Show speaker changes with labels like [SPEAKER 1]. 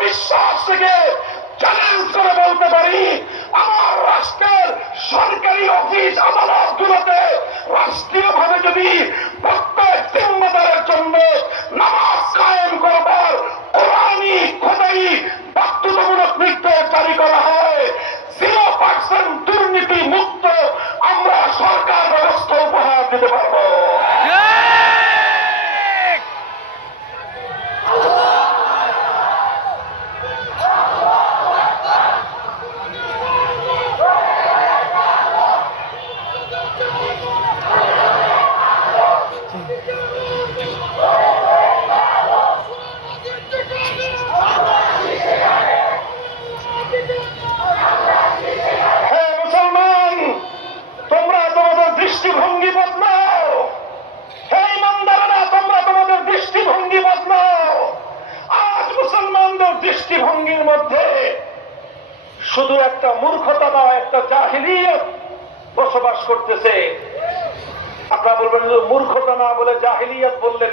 [SPEAKER 1] বিশ্বাস থেকে চ্যালেঞ্জ করে বলতে পারি, আমার রাষ্ট্রের সরকারি অফিস আদালত গুলোতে রাষ্ট্রীয় ভাবে যদি প্রত্যেক জিম্মেদারের দৃষ্টিভঙ্গি তোমরা তোমাদের দৃষ্টিভঙ্গি বদলাও। আজ মুসলমানদের দৃষ্টিভঙ্গির মধ্যে শুধু একটা মূর্খতা নয়, একটা জাহিলিয়ত বসবাস করতেছে। আপনারা বলবেন মূর্খতা না বলে জাহিলিয়াত বললেন